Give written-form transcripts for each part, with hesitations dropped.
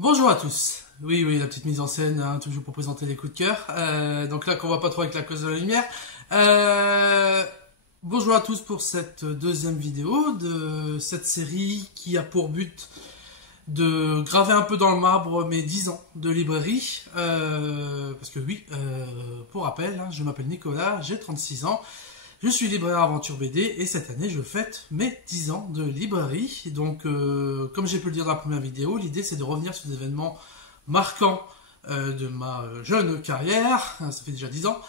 Bonjour à tous. Oui, la petite mise en scène, hein, toujours pour présenter les coups de cœur. Donc là, qu'on voit pas trop avec la cause de la lumière. Bonjour à tous pour cette deuxième vidéo de cette série qui a pour but de graver un peu dans le marbre mes 10 ans de librairie. Parce que oui, pour rappel, hein, je m'appelle Nicolas, j'ai 36 ans. Je suis libraire Aventure BD et cette année je fête mes 10 ans de librairie. Donc comme j'ai pu le dire dans la première vidéo, l'idée c'est de revenir sur des événements marquants de ma jeune carrière, ça fait déjà 10 ans,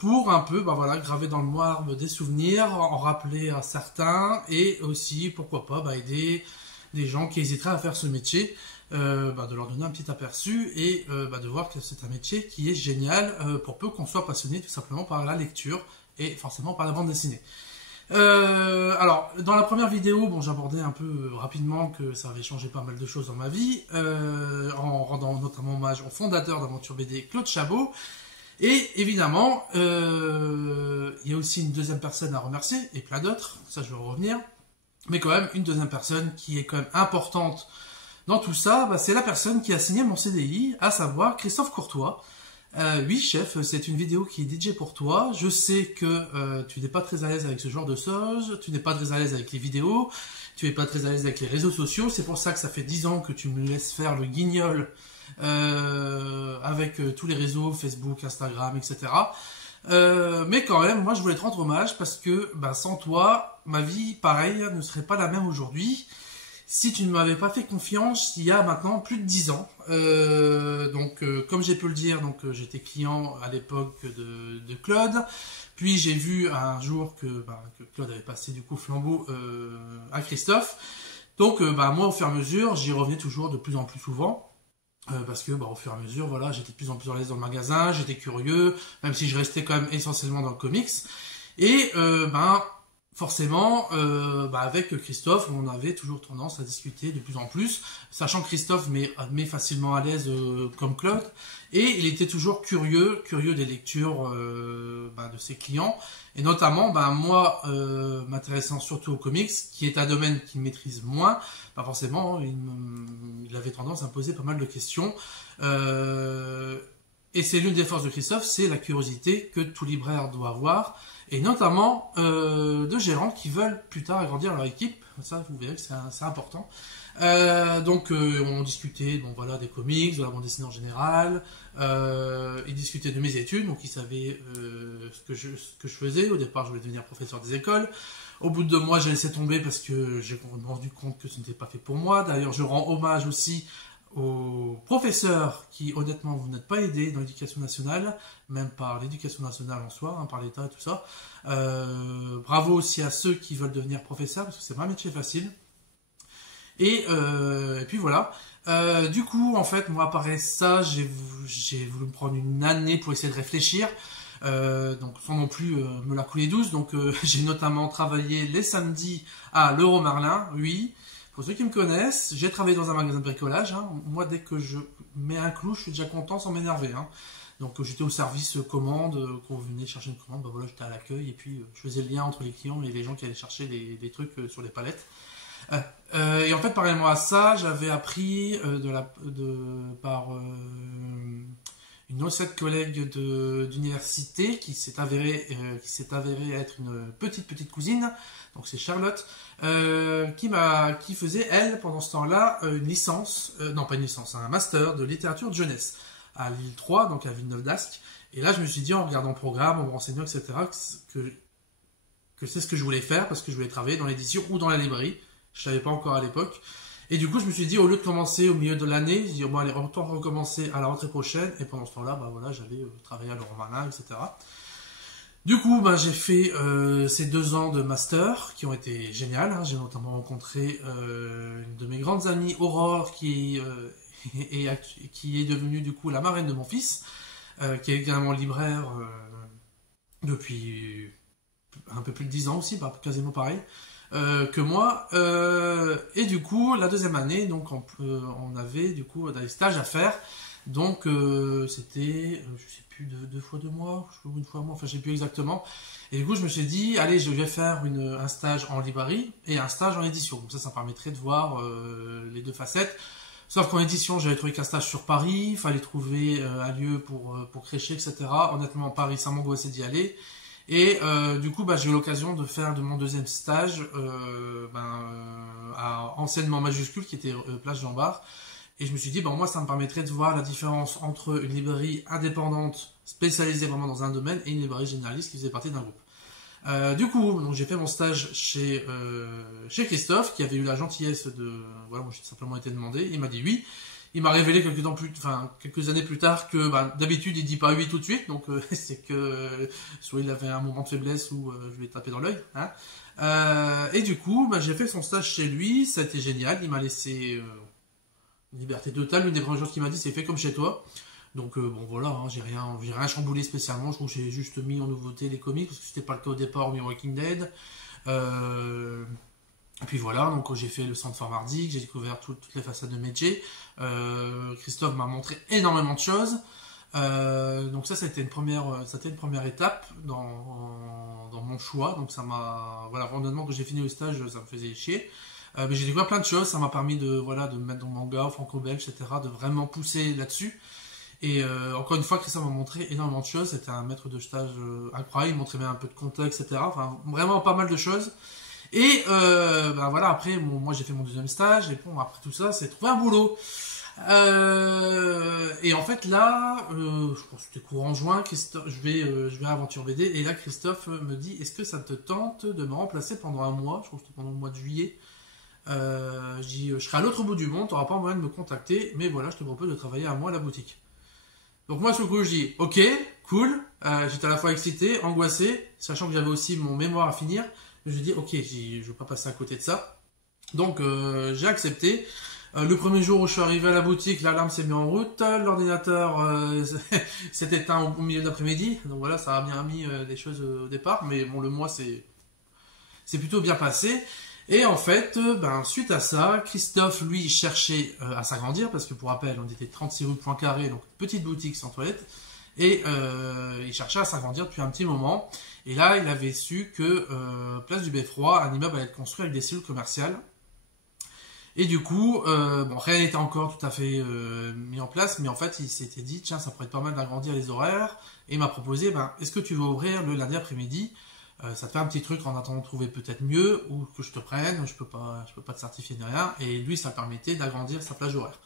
pour un peu graver dans le marbre des souvenirs, en rappeler à certains et aussi pourquoi pas aider des gens qui hésiteraient à faire ce métier. De leur donner un petit aperçu et de voir que c'est un métier qui est génial pour peu qu'on soit passionné tout simplement par la lecture et forcément par la bande dessinée. Alors, dans la première vidéo, j'abordais un peu rapidement que ça avait changé pas mal de choses dans ma vie, en rendant notamment hommage au fondateur d'Aventure BD, Claude Chabot. Et évidemment, il y a aussi une deuxième personne à remercier, et plein d'autres, ça je vais en revenir. Mais quand même, une deuxième personne qui est quand même importante dans tout ça, c'est la personne qui a signé mon CDI, à savoir Christophe Courtois. Oui, chef, c'est une vidéo qui est dédiée pour toi. Je sais que tu n'es pas très à l'aise avec ce genre de choses, tu n'es pas très à l'aise avec les vidéos, tu n'es pas très à l'aise avec les réseaux sociaux. C'est pour ça que ça fait 10 ans que tu me laisses faire le guignol avec tous les réseaux, Facebook, Instagram, etc. Mais quand même, moi je voulais te rendre hommage parce que sans toi, ma vie, pareil, ne serait pas la même aujourd'hui. Si tu ne m'avais pas fait confiance il y a maintenant plus de 10 ans. Comme j'ai pu le dire, j'étais client à l'époque de Claude. Puis j'ai vu un jour que Claude avait passé du coup flambeau à Christophe. Donc moi au fur et à mesure, j'y revenais toujours de plus en plus souvent. Parce que au fur et à mesure, voilà, j'étais de plus en plus à l'aise dans le magasin, j'étais curieux, même si je restais quand même essentiellement dans le comics. Et forcément, avec Christophe, on avait toujours tendance à discuter de plus en plus, sachant que Christophe met facilement à l'aise comme Claude, et il était toujours curieux des lectures de ses clients, et notamment, moi, m'intéressant surtout aux comics, qui est un domaine qu'il maîtrise moins, forcément, il avait tendance à me poser pas mal de questions, et c'est l'une des forces de Christophe, c'est la curiosité que tout libraire doit avoir, et notamment de gérants qui veulent plus tard agrandir leur équipe. Ça, vous verrez que c'est important. On discutait des comics, de la bande dessinée en général. Ils discutaient de mes études, donc ils savaient ce que je faisais. Au départ, je voulais devenir professeur des écoles. Au bout de 2 mois, j'ai laissé tomber parce que j'ai rendu compte que ce n'était pas fait pour moi. D'ailleurs, je rends hommage aussi aux professeurs qui, honnêtement, vous n'êtes pas aidés dans l'éducation nationale, même par l'éducation nationale en soi, par l'État et tout ça. Bravo aussi à ceux qui veulent devenir professeurs, parce que c'est pas un métier facile. Et puis voilà. Du coup, en fait, moi, après ça, j'ai voulu me prendre une année pour essayer de réfléchir. Sans non plus me la couler douce. J'ai notamment travaillé les samedis à l'Euro Merlin, oui. Pour ceux qui me connaissent, j'ai travaillé dans un magasin de bricolage. Hein. Moi, dès que je mets un clou, je suis déjà content sans m'énerver. Hein. Donc, j'étais au service commande, quand vous venez chercher une commande, j'étais à l'accueil et puis je faisais le lien entre les clients et les gens qui allaient chercher des trucs sur les palettes. Et en fait, parallèlement à ça, j'avais appris par une ancienne collègue d'université qui s'est avérée être une petite cousine. Donc c'est Charlotte qui faisait elle pendant ce temps-là une licence, un master de littérature de jeunesse à Lille 3, donc à Villeneuve-d'Ascq. Et là je me suis dit en regardant le programme, en me renseignant, etc. que c'est ce que je voulais faire parce que je voulais travailler dans l'édition ou dans la librairie. Je savais pas encore à l'époque. Et du coup, je me suis dit, au lieu de commencer au milieu de l'année, je me suis dit, allez, autant recommencer à la rentrée prochaine. Et pendant ce temps-là, j'allais travailler à l'Euro Merlin, etc. Du coup, j'ai fait ces 2 ans de master qui ont été géniales. Hein. J'ai notamment rencontré une de mes grandes amies, Aurore, qui est devenue du coup la marraine de mon fils, qui est également libraire depuis un peu plus de 10 ans aussi, quasiment pareil. Que moi, et du coup la deuxième année, on avait du coup des stages à faire, c'était je sais plus 2 fois 2 mois ou 1 fois 1 mois, enfin je sais plus exactement, et du coup je me suis dit allez, je vais faire un stage en librairie et un stage en édition, comme ça me permettrait de voir les 2 facettes. Sauf qu'en édition, j'avais trouvé qu'un stage sur Paris, il fallait trouver un lieu pour crécher, etc. Honnêtement, Paris, ça m'angoissait d'y aller. Et du coup, j'ai eu l'occasion de faire de mon deuxième stage à Enseignement Majuscule, qui était Place Jean Bart. Et je me suis dit, moi, ça me permettrait de voir la différence entre une librairie indépendante, spécialisée vraiment dans un domaine, et une librairie généraliste qui faisait partie d'un groupe. Du coup, donc j'ai fait mon stage chez Christophe, qui avait eu la gentillesse moi j'ai simplement été demandé. Il m'a dit oui. Il m'a révélé quelques années plus tard que d'habitude il dit pas oui tout de suite, donc c'est que soit il avait un moment de faiblesse ou je lui ai tapé dans l'œil. Hein. Et du coup, j'ai fait son stage chez lui, ça a été génial. Il m'a laissé une liberté totale. L'une des premières choses qu'il m'a dit, c'est fait comme chez toi. Donc voilà, hein, j'ai rien chamboulé spécialement. Je trouve que j'ai juste mis en nouveauté les comics parce que c'était pas le cas au départ, mais Walking Dead. Et puis voilà, donc j'ai fait le centre Farmardic, j'ai découvert toutes les façades de métier. Christophe m'a montré énormément de choses. Donc ça a été une première étape dans mon choix. Donc ça m'a, honnêtement, quand j'ai fini le stage, ça me faisait chier. Mais j'ai découvert plein de choses. Ça m'a permis de me mettre dans le manga, franco-belge, etc., de vraiment pousser là-dessus. Et encore une fois, Christophe m'a montré énormément de choses. C'était un maître de stage incroyable. Il montrait bien un peu de contexte, etc. Enfin, vraiment pas mal de choses. Et après, moi j'ai fait mon deuxième stage. Et après tout ça, c'est trouver un boulot. Et en fait là, je pense que c'était courant juin, je vais à Aventure BD. Et là, Christophe me dit, est-ce que ça te tente de me remplacer pendant un mois? Je crois que c'était pendant le mois de juillet. Je dis, je serai à l'autre bout du monde, t'auras pas moyen de me contacter, mais voilà, je te propose de travailler un mois à la boutique. Donc moi, sur le coup, je dis, ok, cool. J'étais à la fois excité, angoissé, sachant que j'avais aussi mon mémoire à finir. Je dis, ok, je veux pas passer à côté de ça. Donc j'ai accepté. Le premier jour où je suis arrivé à la boutique, l'alarme s'est mise en route, l'ordinateur s'est éteint au milieu d'après-midi. Donc voilà, ça a bien mis des choses au départ, mais bon, le mois c'est plutôt bien passé. Et en fait, suite à ça, Christophe, lui, cherchait à s'agrandir, parce que pour rappel, on était 36 rue Poincaré, donc petite boutique sans toilette, et il cherchait à s'agrandir depuis un petit moment. Et là, il avait su que place du Beffroi, un immeuble allait être construit avec des cellules commerciales. Et du coup, rien n'était encore tout à fait mis en place, mais en fait, il s'était dit, tiens, ça pourrait être pas mal d'agrandir les horaires. Et il m'a proposé, est-ce que tu veux ouvrir le lundi après-midi? Ça te fait un petit truc en attendant de trouver peut-être mieux, ou que je te prenne, je peux pas te certifier ni rien. Et lui, ça permettait d'agrandir sa plage horaire.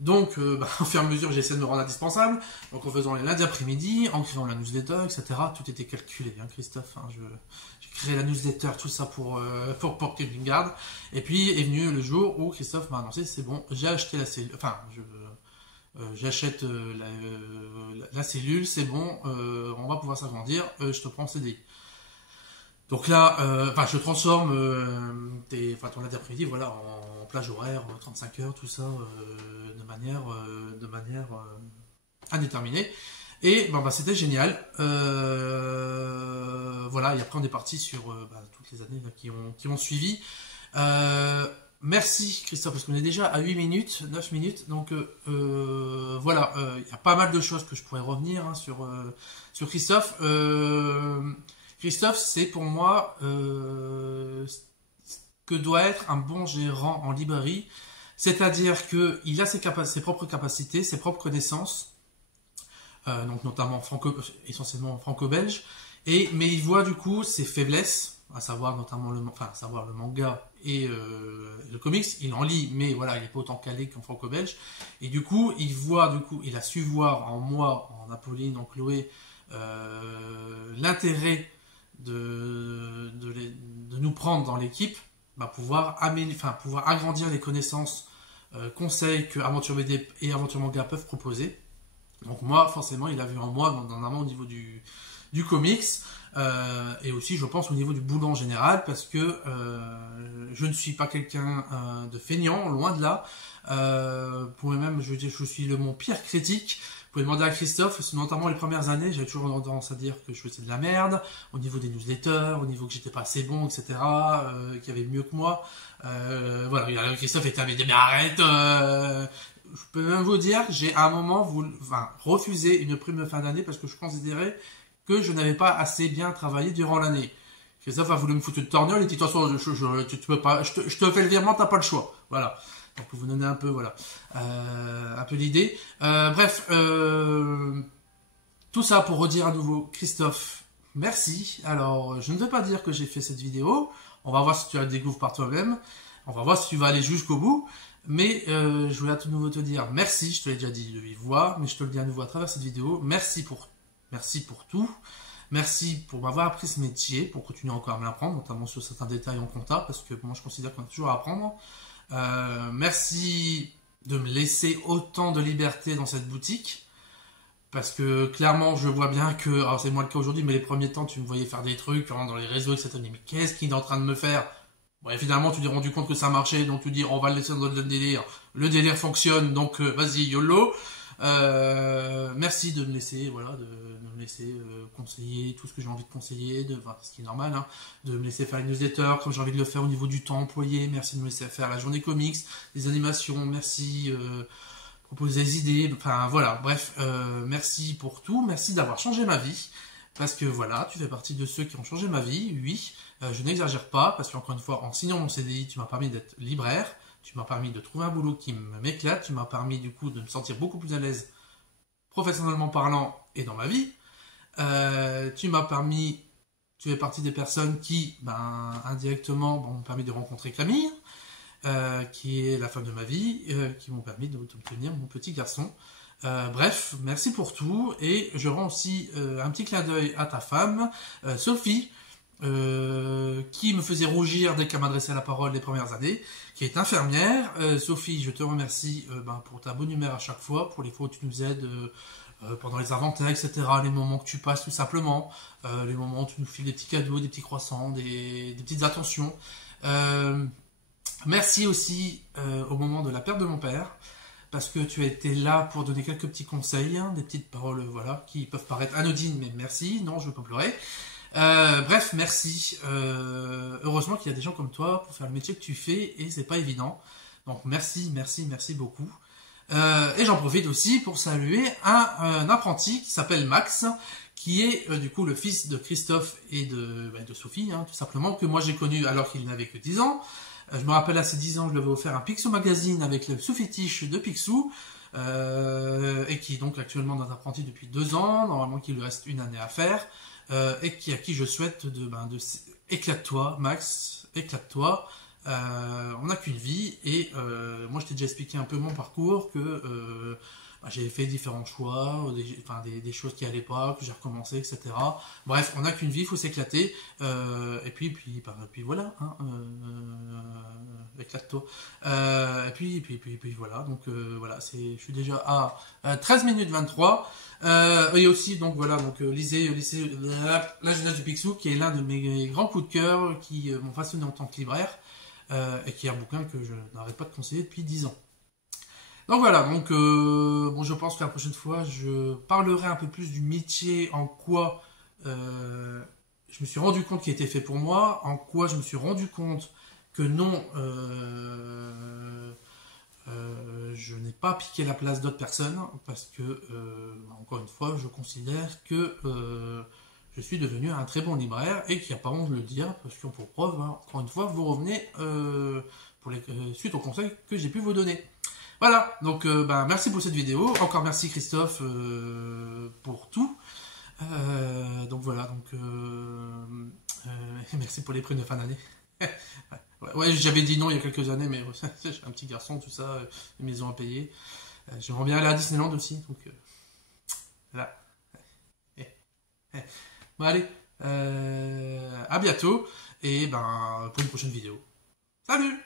Donc, au fur et à mesure, j'essaie de me rendre indispensable. Donc, en faisant les lundis après-midi, en créant la newsletter, etc. Tout était calculé, hein, Christophe. Hein, j'ai créé la newsletter, tout ça pour Kevin Gard. Et puis, est venu le jour où Christophe m'a annoncé, c'est bon, j'ai acheté la cellule. Enfin, j'achète la cellule, c'est bon, on va pouvoir s'agrandir, je te prends en CDI. Donc là, je transforme ton lundi après-midi, en plage horaire, 35 heures, tout ça, de manière indéterminée. Et c'était génial. Et après on est parti sur toutes les années là, qui ont suivi. Merci Christophe, parce qu'on est déjà à 8 minutes, 9 minutes. Donc il y a pas mal de choses que je pourrais revenir sur Christophe. Christophe, c'est pour moi que doit être un bon gérant en librairie, c'est-à-dire qu'il a ses propres capacités, ses propres connaissances, donc notamment essentiellement franco-belge, mais il voit du coup ses faiblesses, à savoir notamment le manga et le comics. Il en lit, mais voilà, il n'est pas autant calé qu'en franco-belge, et du coup, il a su voir en moi, en Apolline, en Chloé, l'intérêt de nous prendre dans l'équipe, pouvoir agrandir les connaissances, conseils que Aventure BD et Aventure Manga peuvent proposer. Donc moi, forcément, il a vu en moi, notamment au niveau du comics, et aussi, je pense, au niveau du boulot en général, parce que je ne suis pas quelqu'un de feignant, loin de là. Je suis mon pire critique. Vous pouvez demander à Christophe, notamment les premières années, j'avais toujours tendance à dire que je faisais de la merde, au niveau des newsletters, au niveau que j'étais pas assez bon, etc., qu'il y avait mieux que moi. Christophe était mais arrête. Je peux même vous dire, j'ai à un moment refusé une prime de fin d'année parce que je considérais que je n'avais pas assez bien travaillé durant l'année. Christophe a voulu me foutre de torgnole et dit, de toute façon, tu peux pas, je te fais le virement, t'as pas le choix. Voilà. Donc pour vous donner un peu, voilà, un peu l'idée. Bref, tout ça pour redire à nouveau, Christophe, merci. Alors, je ne veux pas dire que j'ai fait cette vidéo. On va voir si tu la découvres par toi-même. On va voir si tu vas aller jusqu'au bout. Mais je voulais à tout nouveau te dire merci. Je te l'ai déjà dit de vive voix, mais je te le dis à nouveau à travers cette vidéo. Merci pour tout. Merci pour m'avoir appris ce métier, pour continuer encore à me l'apprendre, notamment sur certains détails en compta, parce que moi je considère qu'on a toujours à apprendre. Merci de me laisser autant de liberté dans cette boutique. Parce que clairement, je vois bien que, alors c'est moins le cas aujourd'hui, mais les premiers temps, tu me voyais faire des trucs dans les réseaux, etc. Mais qu'est-ce qu'il est en train de me faire? Bon, finalement, tu t'es rendu compte que ça marchait, donc tu dis, on va le laisser dans le délire. Le délire fonctionne, donc vas-y, YOLO. Merci de me laisser, voilà, de me laisser conseiller tout ce que j'ai envie de conseiller, enfin, ce qui est normal, hein, de me laisser faire une newsletter comme j'ai envie de le faire au niveau du temps employé. Merci de me laisser faire la journée comics, les animations, merci. Proposer des idées, enfin voilà, bref, merci pour tout, merci d'avoir changé ma vie, parce que voilà, tu fais partie de ceux qui ont changé ma vie, oui, je n'exagère pas, parce qu'encore une fois, en signant mon CDI, tu m'as permis d'être libraire, tu m'as permis de trouver un boulot qui m'éclate, tu m'as permis du coup de me sentir beaucoup plus à l'aise, professionnellement parlant, et dans ma vie, tu m'as permis, tu fais partie des personnes qui, indirectement, m'ont permis de rencontrer Camille, qui est la femme de ma vie, qui m'ont permis d'obtenir mon petit garçon. Bref, merci pour tout, et je rends aussi un petit clin d'œil à ta femme, Sophie, qui me faisait rougir dès qu'elle m'adressait la parole les premières années, qui est infirmière. Sophie, je te remercie pour ta bonne humeur à chaque fois, pour les fois où tu nous aides pendant les inventaires, etc., les moments que tu passes tout simplement, les moments où tu nous files des petits cadeaux, des petits croissants, des petites attentions. Merci aussi au moment de la perte de mon père, parce que tu as été là pour donner quelques petits conseils, hein, des petites paroles voilà, qui peuvent paraître anodines, mais merci, non, je ne veux pas pleurer. Bref, merci. Heureusement qu'il y a des gens comme toi pour faire le métier que tu fais, et c'est pas évident. Donc merci beaucoup. Et j'en profite aussi pour saluer un apprenti qui s'appelle Max, qui est du coup le fils de Christophe et de Sophie, hein, tout simplement, que moi j'ai connu alors qu'il n'avait que 10 ans. Je me rappelle à ses 10 ans, je lui avais offert un Picsou Magazine avec le sous-fétiche de Picsou, et qui est donc actuellement dans un apprenti depuis 2 ans, normalement qu'il lui reste une année à faire, et à qui je souhaite éclate-toi, Max, éclate-toi. On n'a qu'une vie, et moi je t'ai déjà expliqué un peu mon parcours, que j'ai fait différents choix, des choses qui allaient pas, que j'ai recommencé, etc. Bref, on n'a qu'une vie, il faut s'éclater. Et puis voilà, hein, éclate-toi. Et puis voilà, donc voilà, je suis déjà à 13 minutes 23. Et aussi, donc voilà, donc lisez La jeunesse du Picsou, qui est l'un de mes grands coups de cœur, qui m'ont façonné en tant que libraire, et qui est un bouquin que je n'arrête pas de conseiller depuis 10 ans. Donc voilà, donc je pense que la prochaine fois, je parlerai un peu plus du métier, en quoi je me suis rendu compte qu'il était fait pour moi, en quoi je me suis rendu compte que non, je n'ai pas piqué la place d'autres personnes, parce que, encore une fois, je considère que je suis devenu un très bon libraire, et qu'il n'y a pas honte de le dire, parce que pour preuve, hein, encore une fois, vous revenez suite aux conseils que j'ai pu vous donner. Voilà, donc merci pour cette vidéo. Encore merci Christophe pour tout. Donc voilà, merci pour les prix de fin d'année. Ouais, j'avais dit non il y a quelques années, mais j'ai un petit garçon, tout ça, une maison à payer. J'aimerais bien aller à Disneyland aussi, donc voilà. Bon allez, à bientôt, et pour une prochaine vidéo. Salut!